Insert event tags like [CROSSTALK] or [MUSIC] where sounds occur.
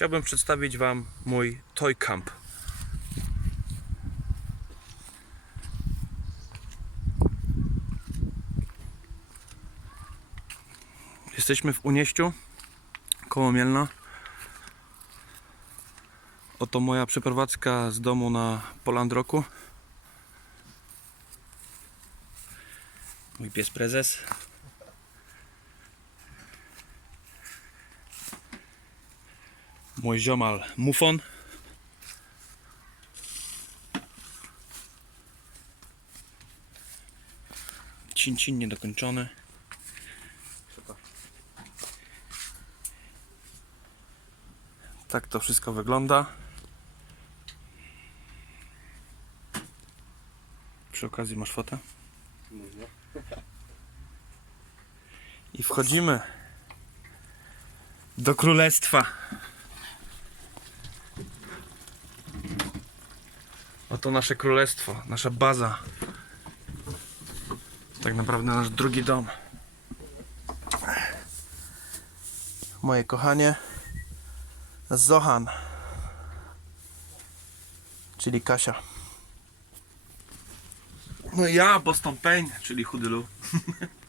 chciałbym przedstawić Wam mój toy camp. Jesteśmy w Unieściu, koło Mielna. Oto moja przeprowadzka z domu na Polandroku. Mój pies prezes. Mój ziomal Mufon. Cin, cin niedokończony. Tak to wszystko wygląda. Przy okazji masz fotę? I wchodzimy do królestwa. Oto nasze królestwo, nasza baza. Tak naprawdę nasz drugi dom. Moje kochanie. Zohan. Czyli Kasia. No ja, Boston Pain, czyli Chudy Lu. [LAUGHS]